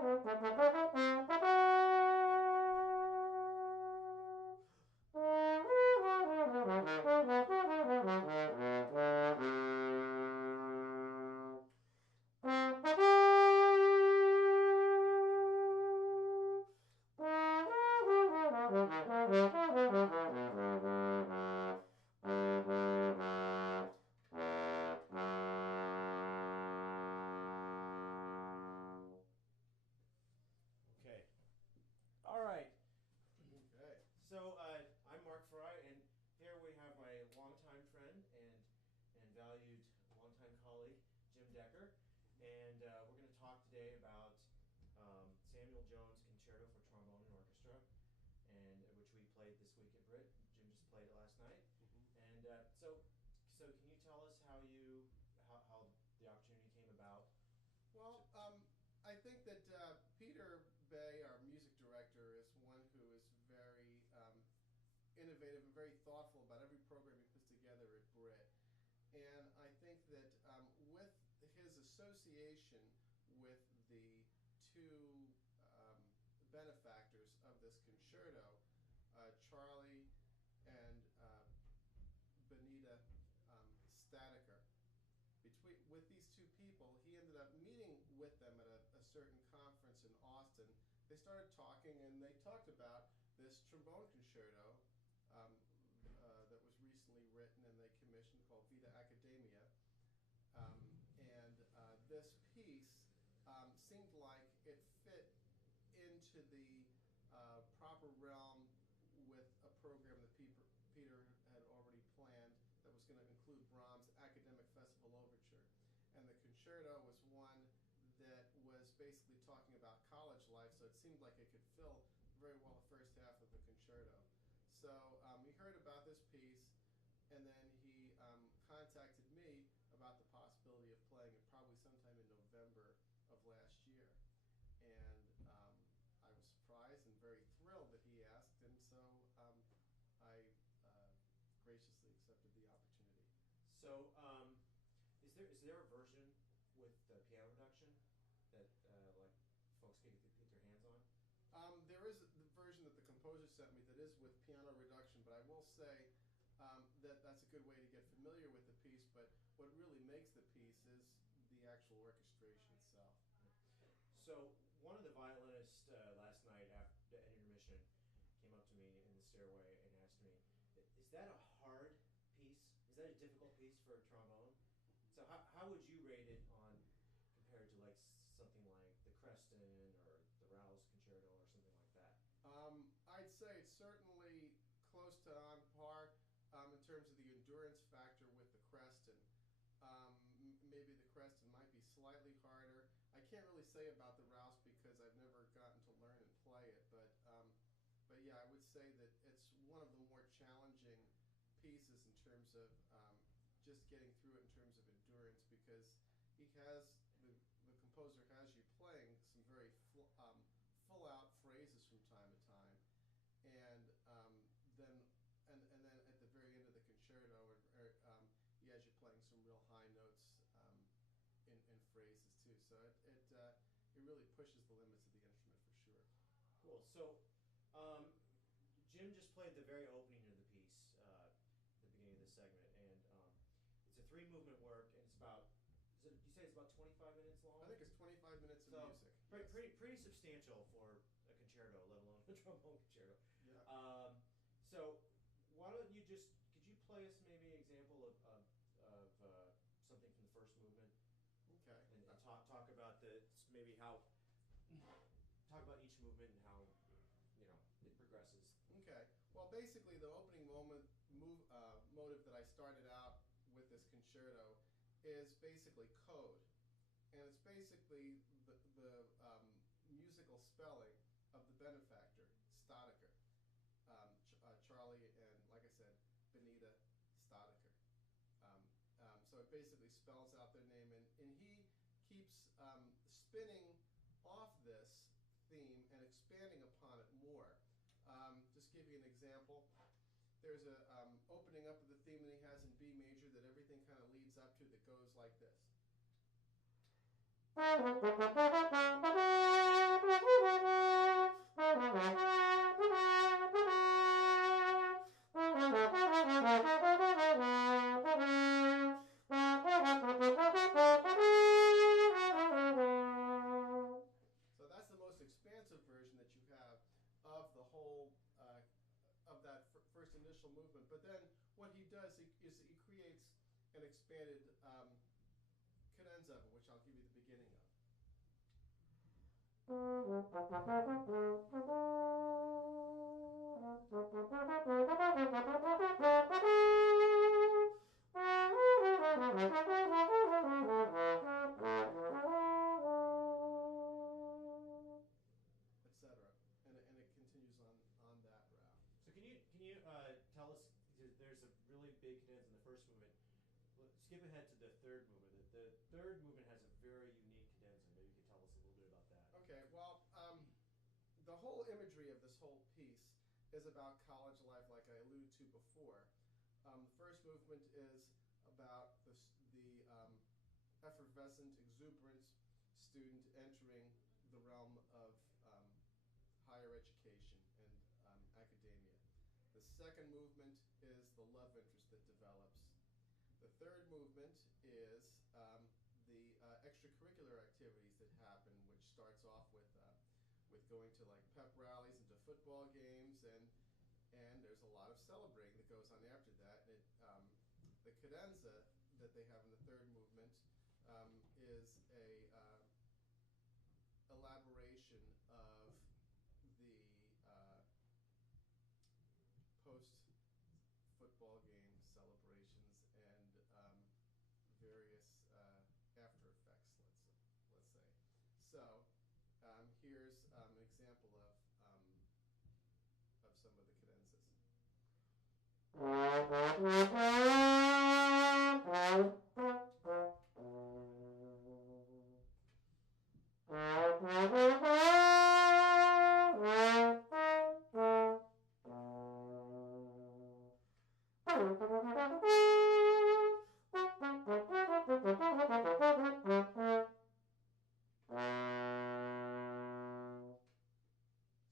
Okay. All right. Okay. So I'm Mark Fry, and here we have my longtime friend and valued longtime colleague, Jim Decker. And we're going to talk today about Samuel Jones Concerto for Trombone and Orchestra, and which we played this week at Britt. Jim just played it last night. And so can you tell us how the opportunity came about? Well, I think that Peter Bay, our music director, is one who is very innovative and very thoughtful about every program he puts together at Britt. And I think that with his association with the two benefactors of this concerto, Charlie and Benita Statiker, with these two people, he ended up meeting with them at a certain conference in Austin. They started talking, and they talked about this trombone concerto that was recently written and they commissioned, called Vita Accademica. This piece seemed like it fit into the proper realm with a program that Peter had already planned that was going to include Brahms' Academic Festival Overture. And the concerto was one that was basically talking about college life, so it seemed like it could fill very well the first half of the concerto. So he heard about this piece, and then he contacted me about the possibility of playing it probably sometime in November of last year. And I was surprised and very thrilled that he asked, and so I graciously accepted the opportunity. So is there a version with the piano reduction that like folks can get their hands on? There is the version that the composer sent me that is with piano reduction, but I will say that that's a good way to get familiar with the piece, but what really makes the piece is the actual orchestration itself. So one of the violinists last night after the intermission came up to me in the stairway and asked me, is that a hard piece? Is that a difficult piece for a trombone? So how would you rate it on compared to like something like the Creston or the Rouse Concerto or something like that? I'd say it's certainly close to on par in terms of the endurance factor with the Creston. Maybe the Creston might be slightly harder. I can't really say about the Rouse because I've never gotten to learn and play it, but yeah, I would say that it's one of the more challenging pieces in terms of just getting through it in terms of endurance, because he has the composer has you playing some very full out phrases from time to time, and then at the very end of the concerto, he has you playing some real high notes in phrases too. So it really pushes the limits of the instrument for sure. Cool. So Jim just played the very opening of the piece, the beginning of this segment, and it's a 3-movement work, and it's about. You say it's about 25 minutes long? I think it's 25 minutes of music. Pretty substantial for a concerto, let alone a trombone concerto. Yeah. So why don't you could you play us maybe an example of something from the first movement? Okay. And talk about talk about each movement and how it progresses. Okay. Well, basically the opening motive that I started out with this concerto is basically code, and it's basically the musical spelling of the benefactor, Statiker, Charlie, and like I said, Benita Statiker. So it basically spells out their name, and he keeps spinning off this theme and expanding upon it more. Just give you an example. There's a opening up of the theme that he has in B major that everything kind of leads up to, that goes like this. expanded cadenza, which I'll give you the beginning of. Etc. And it continues on that route. So can you tell us, there's a really big cadenza in the first movement. Skip ahead to the third movement. The third movement has a very unique cadenza. Maybe you could tell us a little bit about that. Okay, well, the whole imagery of this whole piece is about college life, like I alluded to before. The first movement is about the effervescent, exuberant student entering the realm of higher education and academia. The second movement is the love interest that develops. The third movement is the extracurricular activities that happen, which starts off with going to like pep rallies and to football games, and there's a lot of celebrating that goes on after that. And the cadenza that they have in the third movement is a elaboration of the post-football game celebrations and various after effects, let's say. So here's an example of some of the cadenzas.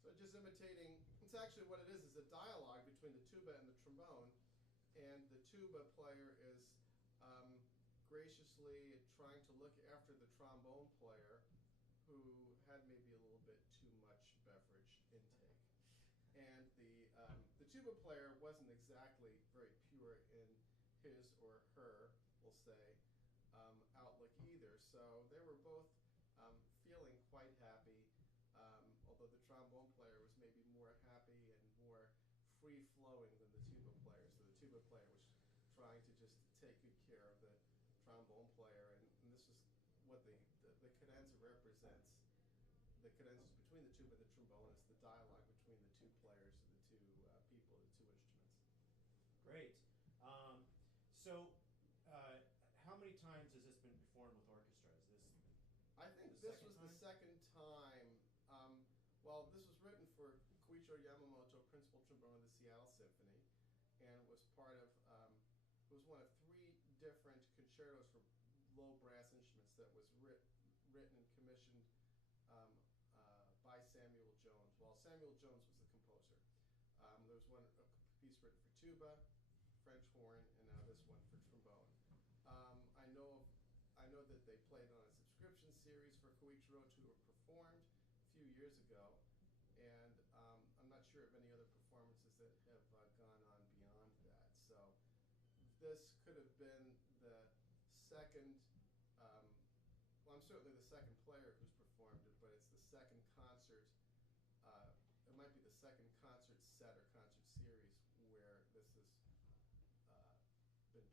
So just imitating, it's actually what it is a dialogue between the tuba and the trombone, and the tuba player is graciously trying to look after the trombone player who had maybe a little bit too much beverage intake. And the tuba player wasn't exactly very pure in his or her, we'll say, outlook either. So they were both feeling quite happy, although the trombone player was maybe more happy and more free-flowing than the tuba player. So the tuba player was trying to just take good care of the trombone player, and this is what the cadenza represents. The cadenzas between the tuba and the trombone is the dialogue between the two players, the two people, the two instruments. Great. So how many times has this been performed with orchestra? Is this I think this was the second time. Well, this was written for Koichiro Yamamoto, principal trombone of the Seattle Symphony, and it was part of, it was one of 3 different concertos for low brass instruments that was written and commissioned by Samuel Jones. Well, Samuel Jones was the composer. There was a piece written for tuba, French horn, and now this one for trombone. I know that they played on a subscription series for Koichiro to have performed a few years ago, and I'm not sure of any other performances that have gone on beyond that. So this could have been the second, well, I'm certainly the second player who's performed it, but it's the second concert, it might be the second concert set or concert series where this has been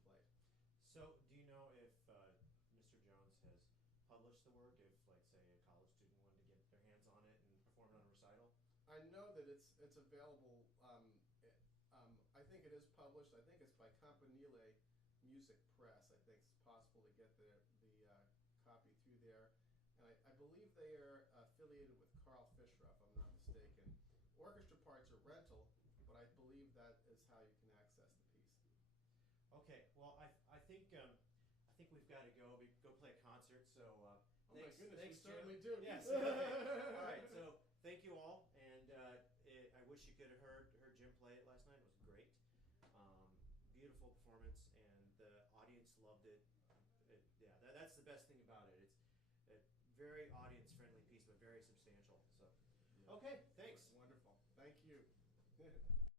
played. So do you know if Mr. Jones has published the work, if, like, say, a college student wanted to get their hands on it and perform it on a recital? I know that it's available. I think it is published. I think it's by Campanile Music Press. I think it's possible to get the copy through there. And I believe they are affiliated with Carl Fischer, if I'm not mistaken. Orchestra parts are rental, but I believe that is how you can access the piece. Okay, well, I think we've got to go play a concert. So Oh thanks, my goodness, thanks, we certainly Jim. do. Yes. Okay. All right. So thank you all, and I wish you could have heard Jim play it last night. It was great, beautiful performance, and the audience loved it. Yeah, that's the best thing about it. It's a very audience-friendly piece, but very substantial. So, Yeah. okay, thanks. Wonderful. Thank you.